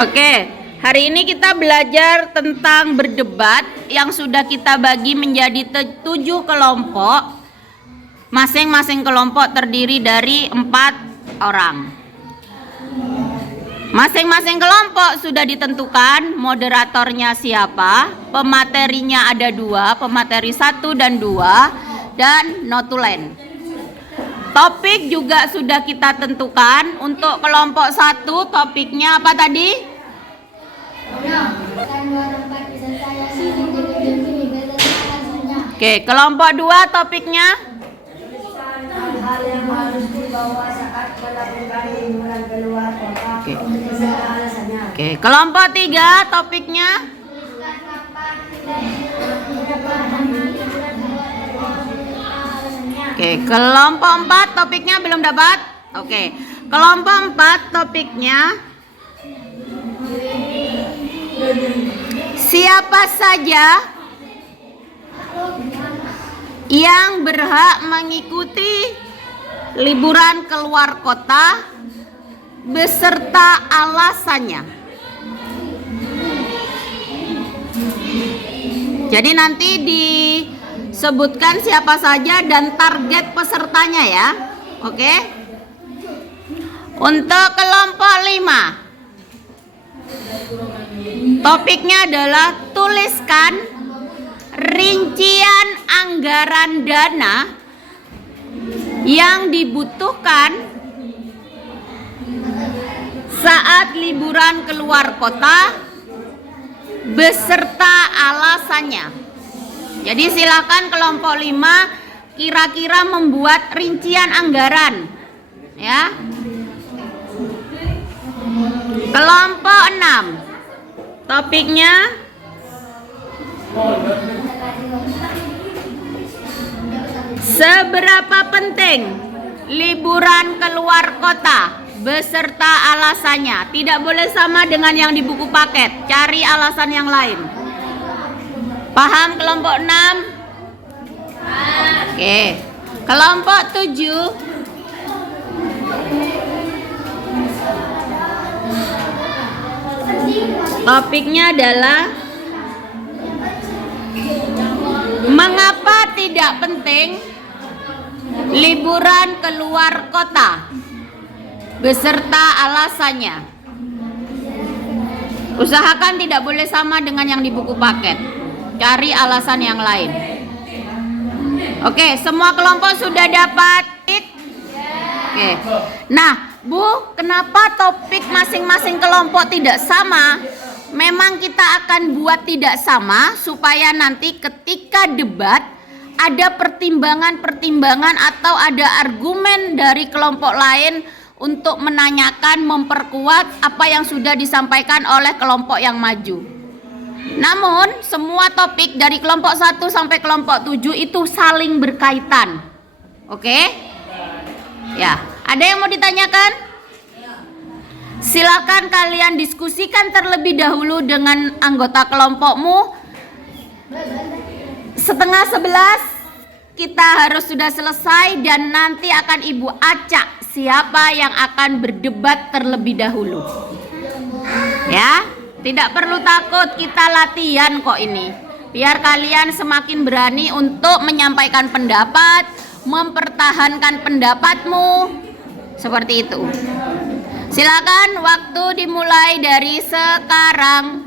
Oke, hari ini kita belajar tentang berdebat yang sudah kita bagi menjadi 7 kelompok. Masing-masing kelompok terdiri dari 4 orang. Masing-masing kelompok sudah ditentukan moderatornya siapa, pematerinya ada 2, pemateri 1 dan 2, dan notulen. Topik juga sudah kita tentukan. Untuk kelompok 1 topiknya apa tadi? Oke, kelompok 2 topiknya? Hal yang harus dibawa saat melakukan liburan keluar kota. Oke, kelompok 3 topiknya? Oke, kelompok 4 topiknya belum dapat? Oke, kelompok 4 topiknya siapa saja yang berhak mengikuti liburan keluar kota beserta alasannya. Jadi nanti disebutkan siapa saja dan target pesertanya ya. Oke. Untuk kelompok 5 topiknya adalah tuliskan rincian anggaran dana yang dibutuhkan saat liburan keluar kota beserta alasannya. Jadi silakan kelompok 5 kira-kira membuat rincian anggaran ya. Kelompok 6 topiknya seberapa penting liburan keluar kota beserta alasannya. Tidak boleh sama dengan yang di buku paket. Cari alasan yang lain. Paham kelompok 6? Oke. Kelompok 7 topiknya adalah mengapa tidak penting liburan keluar kota beserta alasannya. Usahakan tidak boleh sama dengan yang di buku paket. Cari alasan yang lain. Oke, semua kelompok sudah dapat? Oke. Nah, Bu, kenapa topik masing-masing kelompok tidak sama? Memang kita akan buat tidak sama supaya nanti ketika debat ada pertimbangan-pertimbangan atau ada argumen dari kelompok lain untuk menanyakan, memperkuat apa yang sudah disampaikan oleh kelompok yang maju. Namun semua topik dari kelompok 1 sampai kelompok 7 itu saling berkaitan. Oke? Ya, ada yang mau ditanyakan? Silakan kalian diskusikan terlebih dahulu dengan anggota kelompokmu. 10:30 kita harus sudah selesai dan nanti akan Ibu acak siapa yang akan berdebat terlebih dahulu. Ya, tidak perlu takut, kita latihan kok ini. Biar kalian semakin berani untuk menyampaikan pendapat, mempertahankan pendapatmu. Seperti itu. Silakan, waktu dimulai dari sekarang.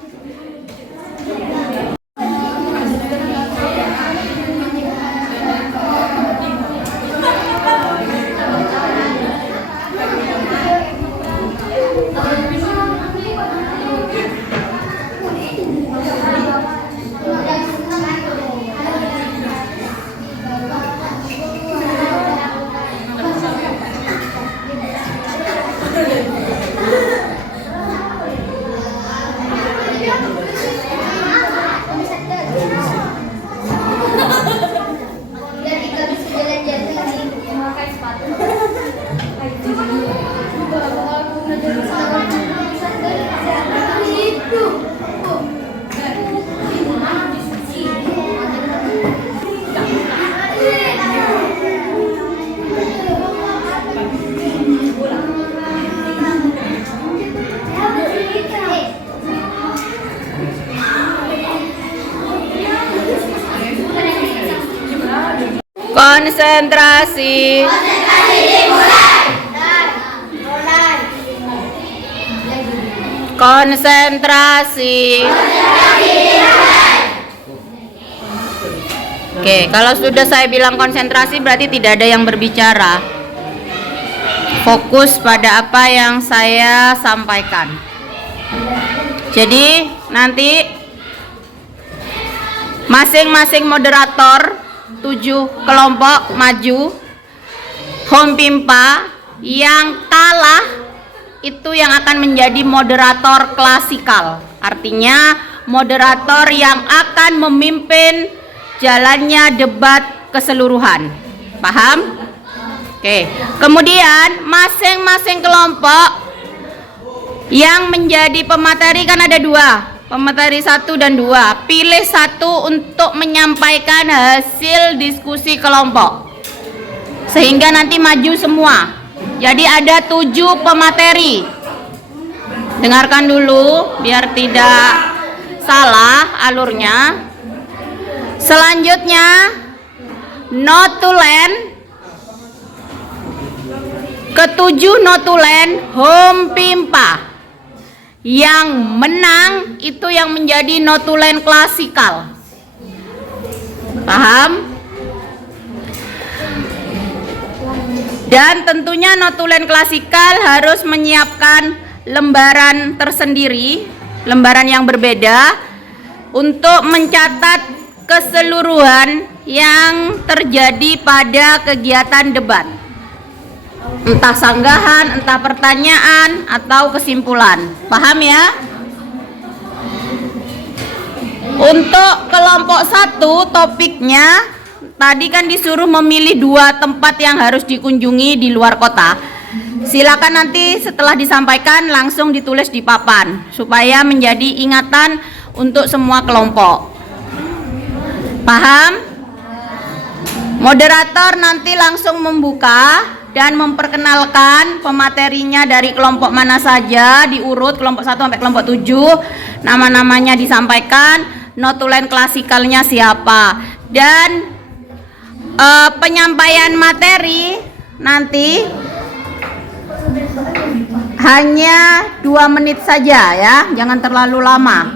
Konsentrasi. Konsentrasi. Oke, kalau sudah saya bilang konsentrasi berarti tidak ada yang berbicara. Fokus pada apa yang saya sampaikan. Jadi nanti masing-masing moderator 7 kelompok maju. Home Pimpa yang kalah itu yang akan menjadi moderator klasikal. Artinya moderator yang akan memimpin jalannya debat keseluruhan. Paham? Oke. Kemudian masing-masing kelompok yang menjadi pemateri kan ada 2. Pemateri 1 dan 2. Pilih 1 untuk menyampaikan hasil diskusi kelompok. Sehingga nanti maju semua. Jadi ada 7 pemateri. Dengarkan dulu biar tidak salah alurnya. Selanjutnya notulen. Ketujuh notulen Home Pimpa. Yang menang itu yang menjadi notulen klasikal. Paham? Dan tentunya notulen klasikal harus menyiapkan lembaran tersendiri, lembaran yang berbeda untuk mencatat keseluruhan yang terjadi pada kegiatan debat. Entah sanggahan, entah pertanyaan, atau kesimpulan. Paham ya? Untuk kelompok 1 topiknya tadi kan disuruh memilih 2 tempat yang harus dikunjungi di luar kota. Silakan nanti setelah disampaikan langsung ditulis di papan supaya menjadi ingatan untuk semua kelompok. Paham? Moderator nanti langsung membuka dan memperkenalkan pematerinya dari kelompok mana saja, diurut kelompok 1 sampai kelompok 7. Nama-namanya disampaikan, notulen klasikalnya siapa. Dan penyampaian materi nanti hanya 2 menit saja ya, jangan terlalu lama.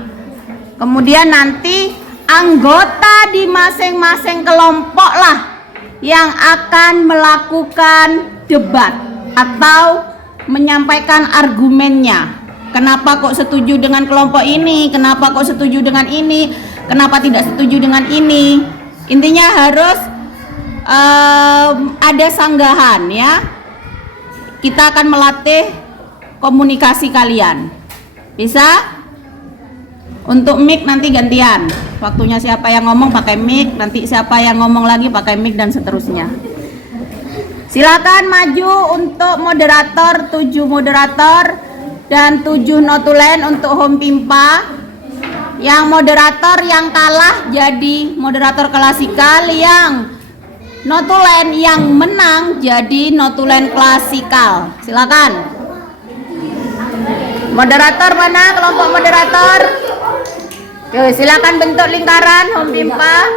Kemudian nanti anggota di masing-masing kelompok lah yang akan melakukan debat atau menyampaikan argumennya. Kenapa kok setuju dengan kelompok ini? Kenapa kok setuju dengan ini? Kenapa tidak setuju dengan ini? Intinya harus ada sanggahan ya. Kita akan melatih komunikasi kalian. Bisa? Untuk mic nanti gantian. Waktunya siapa yang ngomong pakai mic, nanti siapa yang ngomong lagi pakai mic dan seterusnya. Silakan maju untuk moderator, 7 moderator dan 7 notulen untuk Home Pimpa. Yang moderator yang kalah jadi moderator klasikal, yang notulen yang menang jadi notulen klasikal. Silakan. Moderator mana? Kelompok moderator. Oke, silakan bentuk lingkaran Home Pimpa.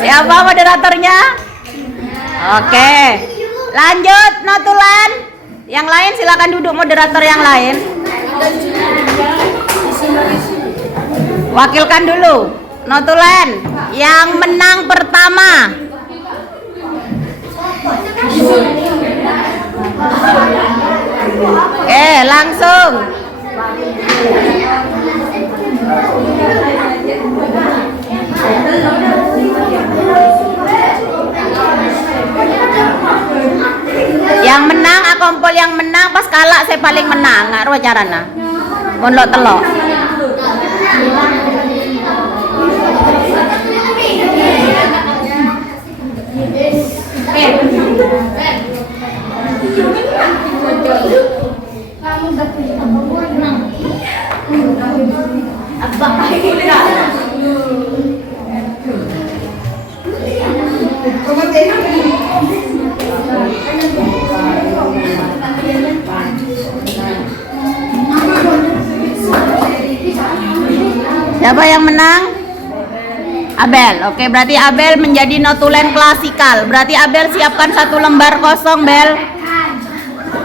Siapa moderatornya? Oke. Lanjut notulen. Yang lain silakan duduk, moderator yang lain. Wakilkan dulu. Notulen yang menang pertama. Langsung. Yang menang akompol, yang menang pas kalah saya paling menang, ngaruh carana. Pondok telok. Siapa yang menang? Abel. Oke, berarti Abel menjadi notulen klasikal. Berarti Abel siapkan 1 lembar kosong, Bel.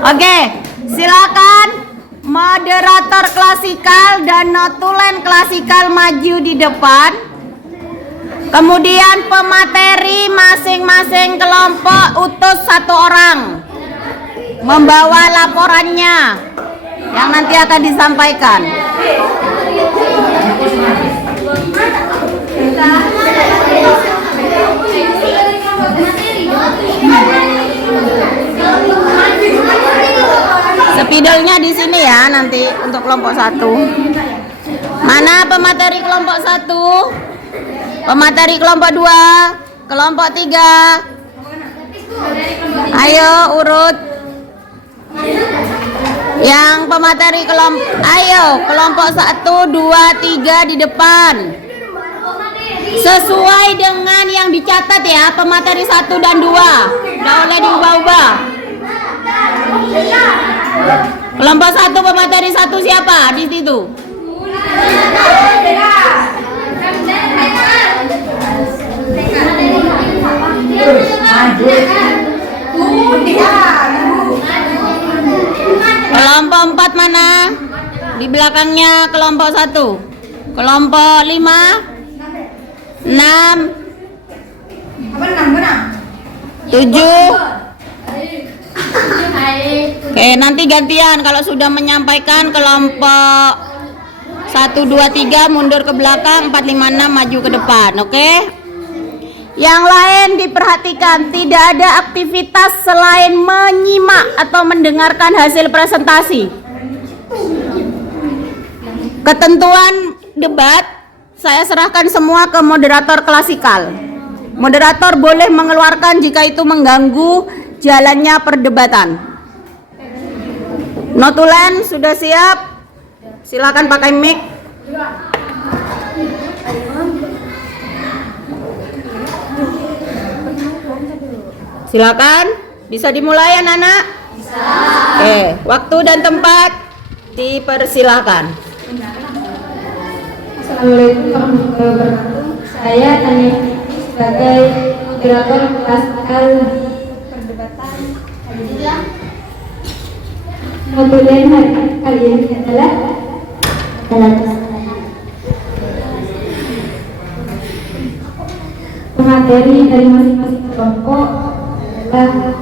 Oke, silakan moderator klasikal dan notulen klasikal maju di depan. Kemudian pemateri masing-masing kelompok utus 1 orang membawa laporannya yang nanti akan disampaikan. Spidolnya di sini ya nanti untuk kelompok 1. Mana pemateri kelompok 1? Pemateri kelompok 2, kelompok 3. Ayo urut. Yang pemateri kelompok, ayo kelompok 1, 2, 3 di depan. Sesuai dengan yang dicatat ya, pemateri 1 dan 2. Nggak boleh diubah-ubah. Kelompok 1 pemateri 1 siapa di situ? Kelompok 4 mana? Di belakangnya kelompok 1. Kelompok 5, 6, 7. Oke, nanti gantian kalau sudah menyampaikan kelompok 1, 2, 3 mundur ke belakang, 4, 5, 6 maju ke depan, oke? Yang lain diperhatikan, tidak ada aktivitas selain menyimak atau mendengarkan hasil presentasi. Ketentuan debat saya serahkan semua ke moderator klasikal. Moderator boleh mengeluarkan jika itu mengganggu jalannya perdebatan. Notulen sudah siap? Silakan pakai mic. Silakan, bisa dimulai anak-anak? Bisa. Oke, waktu dan tempat dipersilakan. Assalamualaikum warahmatullahi wabarakatuh. Saya Tania sebagai moderator klasikal di perdebatan hari ini. Notulen hari kali ini adalah pemateri dari masing-masing kelompok adalah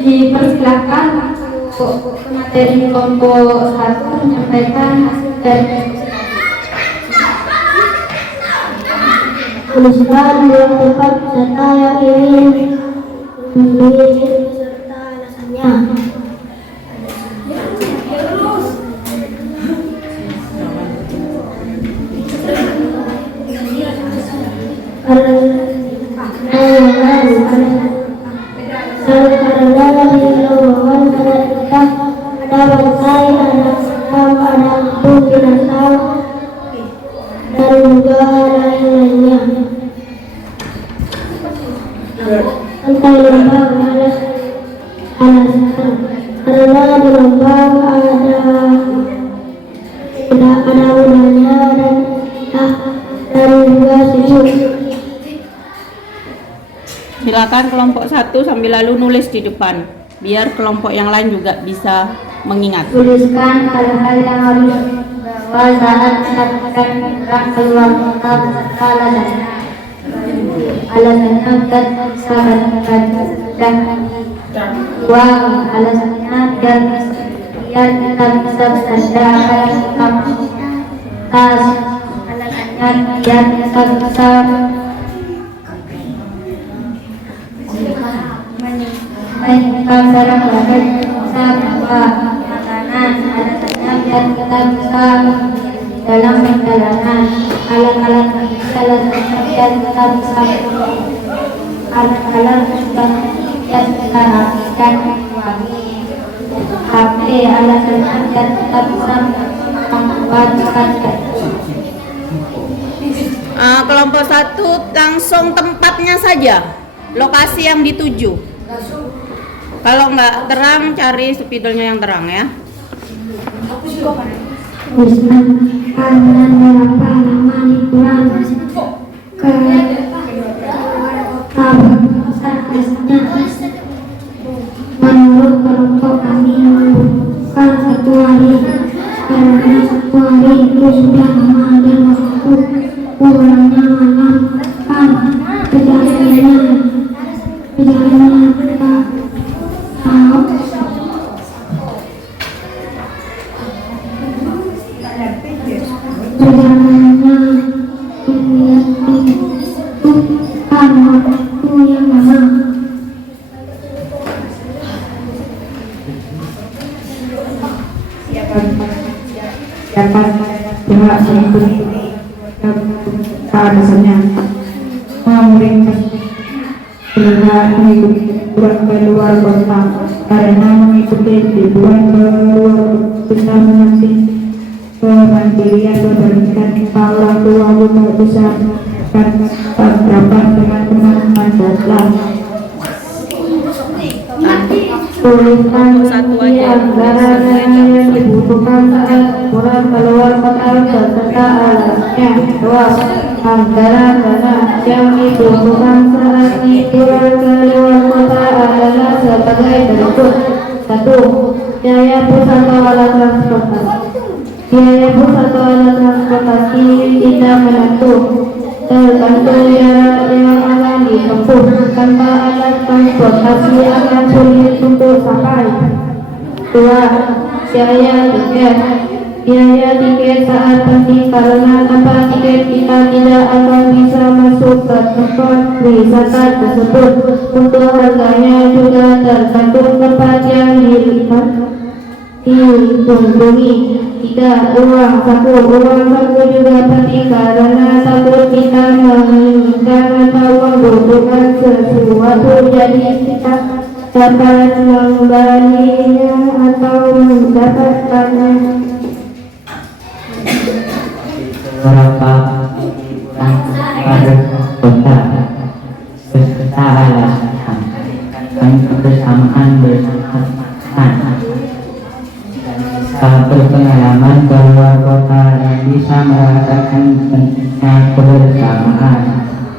dipersilakan untuk pemateri kelompok 1 menyampaikan hasil dari Tuliskan dua tempat wisata yang ingin memiliki beserta alasannya. Karena di lowongan kita ada bangkai, ada sekam, ada empuk, binatang, dan juga lain-lainnya. Tentang lembang alasan karena di lembang tidak ada udahnya dan juga sejuk. Silakan kelompok 1 sambil lalu nulis di depan biar kelompok yang lain juga bisa mengingat. Tuliskan hal-hal yang harus dibawa saat melakukan gerak keluar kota beserta alasannya. Alasannya dan saran dan uang alasannya dan biar kita bisa belajar kitab tas. Alasannya biar kita bisa menyimpan barang barang bisa bawa makanan. Alasannya biar kita bisa dalam perjalanan. Alat-alat biar kita bisa alat-alat juga biar kita rapikan wangi. HP alasannya biar kita bisa membuat karya. Kelompok 1 langsung tempatnya saja, lokasi yang dituju. Kalau nggak terang, cari spidolnya yang terang ya. Menurut kelompok kami membutuhkan satu hari, karena satu hari itu sudah lama dan waktu kurangnya malam kan perjalanannya kita tahu perjalanannya membutuhkan waktu yang lama. Dapat pihak mengikuti keadaannya memerintah mengikuti liburan ke luar kota karena mengikuti liburan ke luar bisa menanti kemandirian berbandingkan orang tua juga bisa berdapat dengan teman-teman baiklah. Tuliskan di anggaran yang dibutuhkan saat pulang keluar kota beserta alatnya. 2. Anggaran dana yang dibutuhkan saat liburan keluar kota adalah sebagai berikut. 1. Biaya bus atau alat transportasi. Biaya bus atau alat transportasi tidak menentu, tergantung jarak yang akan ditempuh. Tanpa alat transportasi akan sulit untuk sampai. 2. Biaya tiket. Biaya tiket saat penting karena tanpa tiket kita tidak akan bisa masuk ke tempat wisata tersebut. Untuk harganya juga tergantung tempat yang dikunjungi. 3. Uang saku. Uang saku juga penting karena takut kita menginginkan atau membutuhkan sesuatu, jadi kita dapat membelinya atau mendapatkannya. Beberapa liburan pada kota beserta alasan dan kebersamaan bersama berpengalaman keluar kota dan bisa merasakan pentingnya kebersamaan.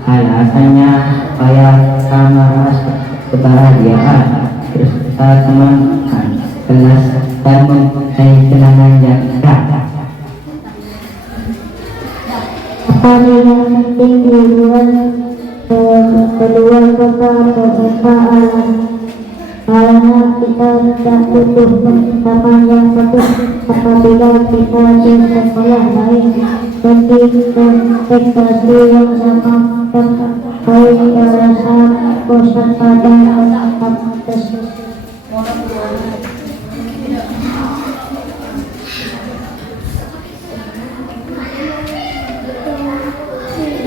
Alasannya supaya kita merasa kebahagiaan beserta teman-teman kelas dan mempunyai kenangan yang indah. Apa yang penting liburan keluar kota beserta alat, karena kita tidak butuh persiapan yang bagus apabila kita di sekolah lain. Bagi ekspektasi yang sama terkait rasa bosan pada alat tersebut.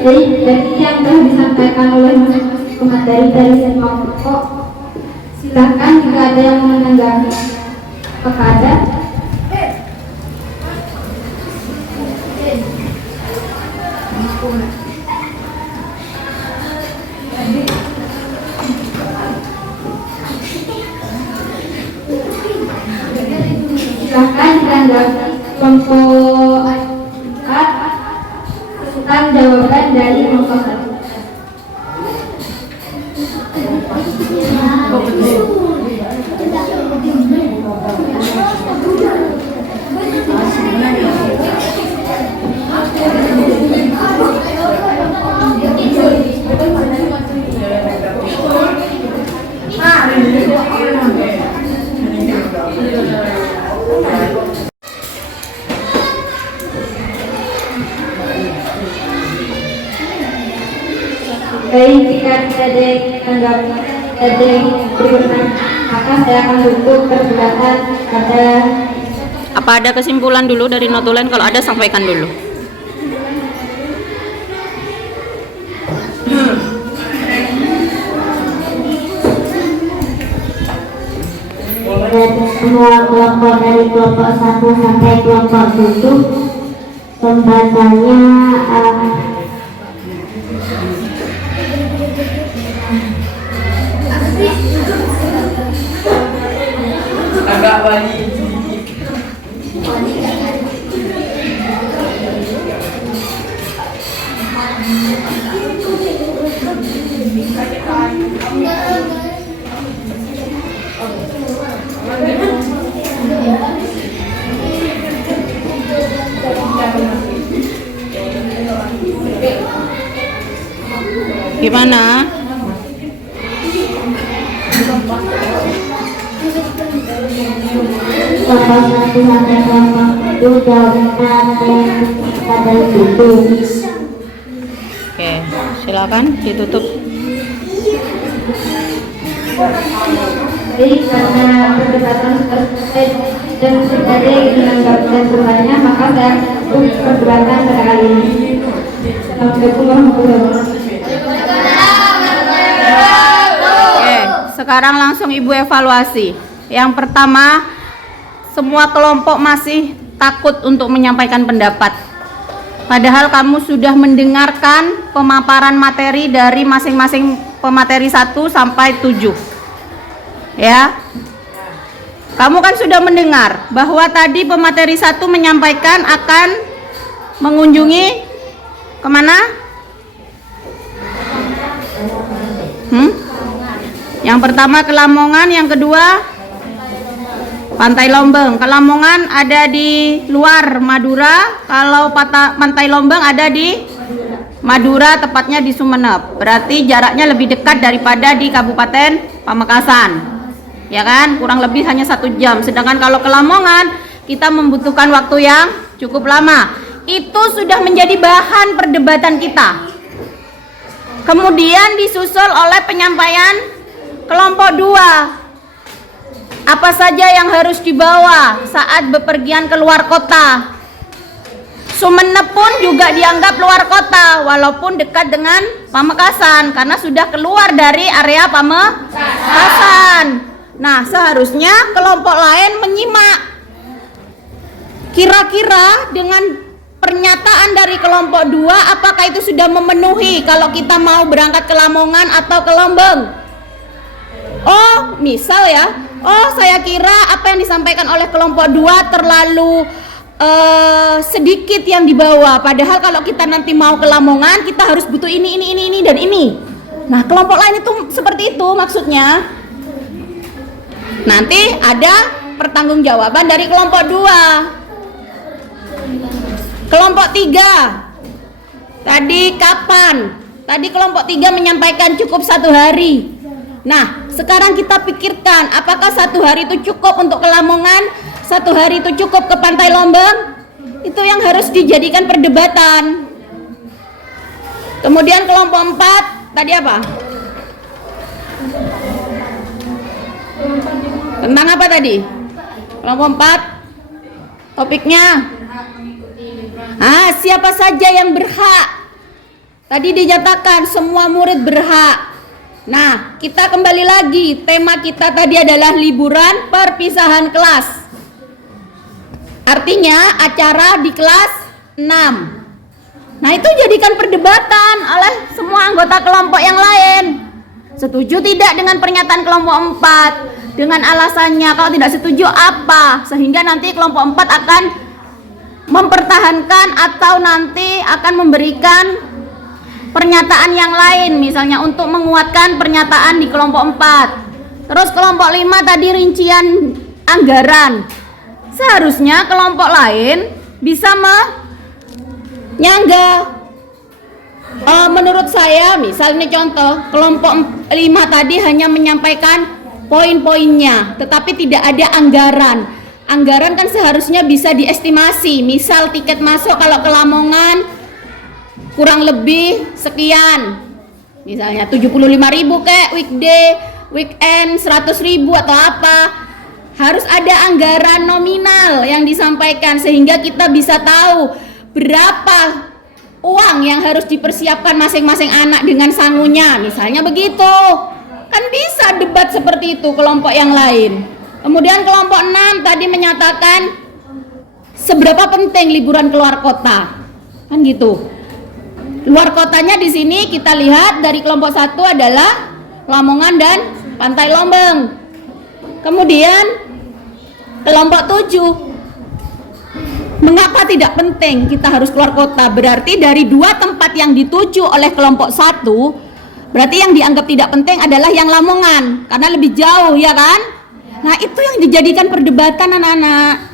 Jadi yang telah disampaikan oleh pemateri dari semua kelompok, silakan jika ada yang menanggapi. Kepada silakan ditanggapi kelompok 4 tentang jawaban dari kelompok 1. Baik, jika tidak ada yang menanggapi, tidak ada yang berkenan, maka saya akan tutup perdebatan pada Apa ada kesimpulan dulu dari notulen? Kalau ada sampaikan dulu. Dan semua kelompok dari kelompok 1 sampai kelompok 7 pembahasannya Agak wali. Gimana? kelompok 1 sampai kelompok 7 jawaban pada itu. Oke, silakan ditutup. Jadi karena perdebatan sudah selesai dan tidak ada yang menanggapi dan bertanya, maka saya tutup perdebatan pada kali ini. Assalamualaikum warahmatullahi wabarakatuh. Oke, sekarang langsung Ibu evaluasi. Yang pertama, semua kelompok masih takut untuk menyampaikan pendapat. Padahal kamu sudah mendengarkan pemaparan materi dari masing-masing pemateri 1 sampai 7. Ya. Kamu kan sudah mendengar bahwa tadi pemateri 1 menyampaikan akan mengunjungi kemana? Yang pertama ke Lamongan, yang kedua Pantai Lombeng. Ke Lamongan ada di luar Madura, kalau Pantai Lombeng ada di Madura, tepatnya di Sumeneb. Berarti jaraknya lebih dekat daripada di Kabupaten Pamekasan. Ya kan? Kurang lebih hanya 1 jam. Sedangkan kalau ke Lamongan kita membutuhkan waktu yang cukup lama. Itu sudah menjadi bahan perdebatan kita. Kemudian disusul oleh penyampaian kelompok 2. Apa saja yang harus dibawa saat bepergian ke luar kota? Sumeneb pun juga dianggap luar kota, walaupun dekat dengan Pamekasan, karena sudah keluar dari area Pamekasan. Nah, seharusnya kelompok lain menyimak. Kira-kira dengan pernyataan dari kelompok 2, apakah itu sudah memenuhi kalau kita mau berangkat ke Lamongan atau ke Lombeng? Oh, misal ya, saya kira apa yang disampaikan oleh kelompok 2 terlalu sedikit yang dibawa. Padahal kalau kita nanti mau ke Lamongan, kita harus butuh ini, dan ini. Nah, kelompok lain itu seperti itu maksudnya. Nanti ada pertanggungjawaban dari kelompok 2. Kelompok 3. Tadi kapan? Tadi kelompok 3 menyampaikan cukup 1 hari. Nah, sekarang kita pikirkan, apakah 1 hari itu cukup untuk ke Lamongan, 1 hari itu cukup ke Pantai Lombeng? Itu yang harus dijadikan perdebatan. Kemudian kelompok 4, tadi apa? Tentang apa tadi? Kelompok 4, topiknya? Siapa saja yang berhak? Tadi dinyatakan semua murid berhak. Nah, kita kembali lagi, tema kita tadi adalah liburan perpisahan kelas. Artinya acara di kelas 6. Nah, itu jadikan perdebatan oleh semua anggota kelompok yang lain. Setuju tidak dengan pernyataan kelompok 4? Dengan alasannya, kalau tidak setuju apa? Sehingga nanti kelompok 4 akan mempertahankan atau nanti akan memberikan pernyataan yang lain, misalnya untuk menguatkan pernyataan di kelompok 4. Terus kelompok 5 tadi rincian anggaran. Seharusnya kelompok lain bisa menyangga. Menurut saya, misalnya contoh, kelompok 5 tadi hanya menyampaikan poin-poinnya, tetapi tidak ada anggaran. Anggaran kan seharusnya bisa diestimasi. Misal tiket masuk kalau ke Lamongan kurang lebih sekian. Misalnya 75.000 kek weekday, weekend 100.000 atau apa. Harus ada anggaran nominal yang disampaikan sehingga kita bisa tahu berapa uang yang harus dipersiapkan masing-masing anak dengan sangunya. Misalnya begitu. Kan bisa debat seperti itu kelompok yang lain. Kemudian kelompok 6 tadi menyatakan seberapa penting liburan keluar kota. Kan gitu. Luar kotanya di sini kita lihat dari kelompok 1 adalah Lamongan dan Pantai Lombeng. Kemudian kelompok 7, mengapa tidak penting kita harus keluar kota? Berarti dari 2 tempat yang dituju oleh kelompok 1, berarti yang dianggap tidak penting adalah yang Lamongan karena lebih jauh, ya kan? Nah, itu yang dijadikan perdebatan anak-anak.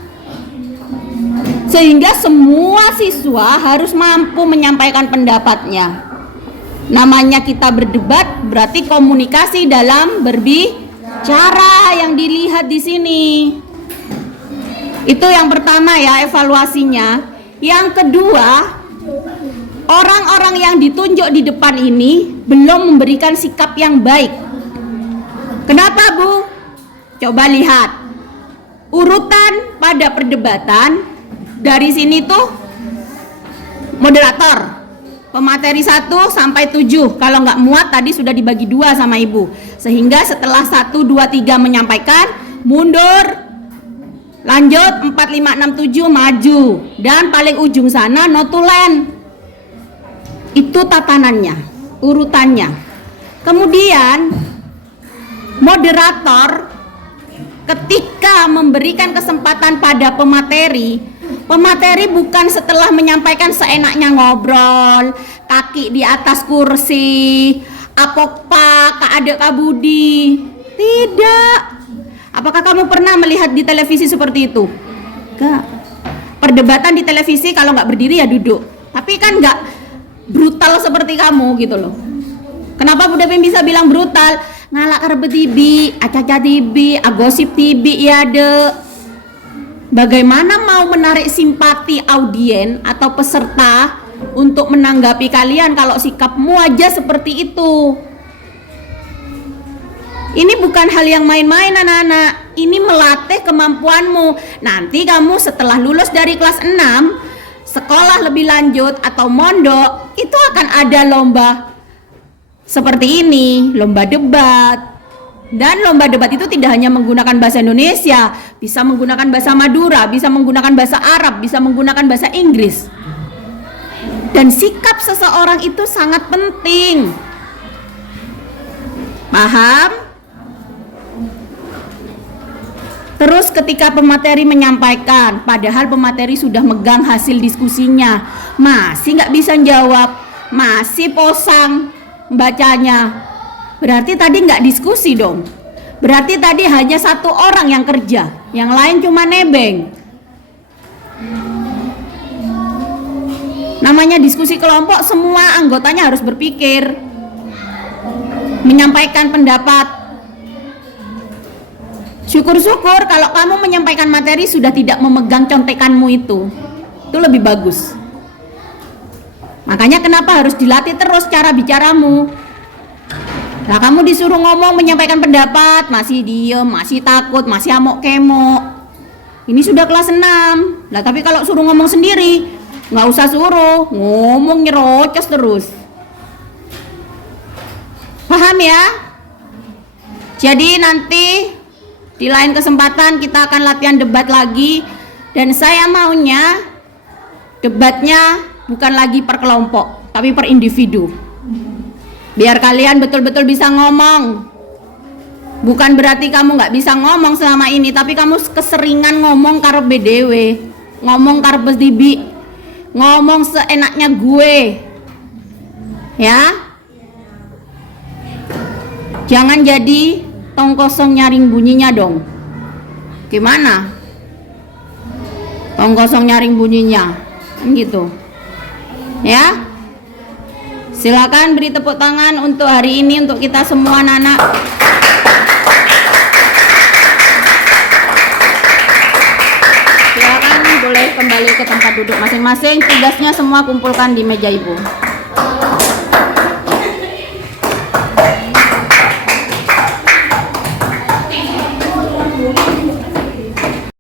Sehingga semua siswa harus mampu menyampaikan pendapatnya. Namanya kita berdebat berarti komunikasi dalam berbicara yang dilihat di sini. Itu yang pertama ya, evaluasinya. Yang kedua, orang-orang yang ditunjuk di depan ini belum memberikan sikap yang baik. Kenapa, Bu? Coba lihat urutan pada perdebatan. Dari sini tuh moderator pemateri 1 sampai 7. Kalau nggak muat tadi sudah dibagi 2 sama Ibu. Sehingga setelah 1, 2, 3 menyampaikan, mundur, lanjut 4, 5, 6, 7 maju. Dan paling ujung sana notulen. Itu tatanannya, urutannya. Kemudian moderator ketika memberikan kesempatan pada pemateri bukan setelah menyampaikan seenaknya ngobrol, kaki di atas kursi, apokpak, adek kabudi. Tidak. Apakah kamu pernah melihat di televisi seperti itu? Enggak. Perdebatan di televisi kalau nggak berdiri ya duduk. Tapi kan nggak brutal seperti kamu gitu loh. Kenapa Bu Depin bisa bilang brutal? Ngalak karbe tibi, acaca tibi, agosip tibi, ya de. Bagaimana mau menarik simpati audien atau peserta untuk menanggapi kalian kalau sikapmu aja seperti itu? Ini bukan hal yang main-main anak-anak. Ini melatih kemampuanmu. Nanti kamu setelah lulus dari kelas 6, sekolah lebih lanjut atau mondok, itu akan ada lomba seperti ini, lomba debat. Dan lomba debat itu tidak hanya menggunakan bahasa Indonesia, bisa menggunakan bahasa Madura, bisa menggunakan bahasa Arab, bisa menggunakan bahasa Inggris. Dan sikap seseorang itu sangat penting. Paham? Terus ketika pemateri menyampaikan, padahal pemateri sudah megang hasil diskusinya, masih nggak bisa jawab, masih posang bacanya. Berarti tadi nggak diskusi dong. Berarti tadi hanya 1 orang yang kerja, yang lain cuma nebeng. Namanya diskusi kelompok, semua anggotanya harus berpikir, menyampaikan pendapat. Syukur-syukur kalau kamu menyampaikan materi sudah tidak memegang contekanmu itu lebih bagus. Makanya kenapa harus dilatih terus cara bicaramu. Nah, kamu disuruh ngomong menyampaikan pendapat, masih diem, masih takut, masih amok kemok. Ini sudah kelas 6. Lah tapi kalau suruh ngomong sendiri, nggak usah suruh, ngomong nyerocos terus. Paham ya? Jadi nanti di lain kesempatan kita akan latihan debat lagi. Dan saya maunya debatnya bukan lagi per kelompok, tapi per individu. Biar kalian betul-betul bisa ngomong. Bukan berarti kamu nggak bisa ngomong selama ini, tapi kamu keseringan ngomong karep BDW, ngomong karep dibi, ngomong seenaknya gue. Ya. Jangan jadi tong kosong nyaring bunyinya dong. Gimana? Tong kosong nyaring bunyinya. Gitu. Ya. Silakan beri tepuk tangan untuk hari ini untuk kita semua anak-anak. Silakan boleh kembali ke tempat duduk masing-masing. Tugasnya semua kumpulkan di meja Ibu.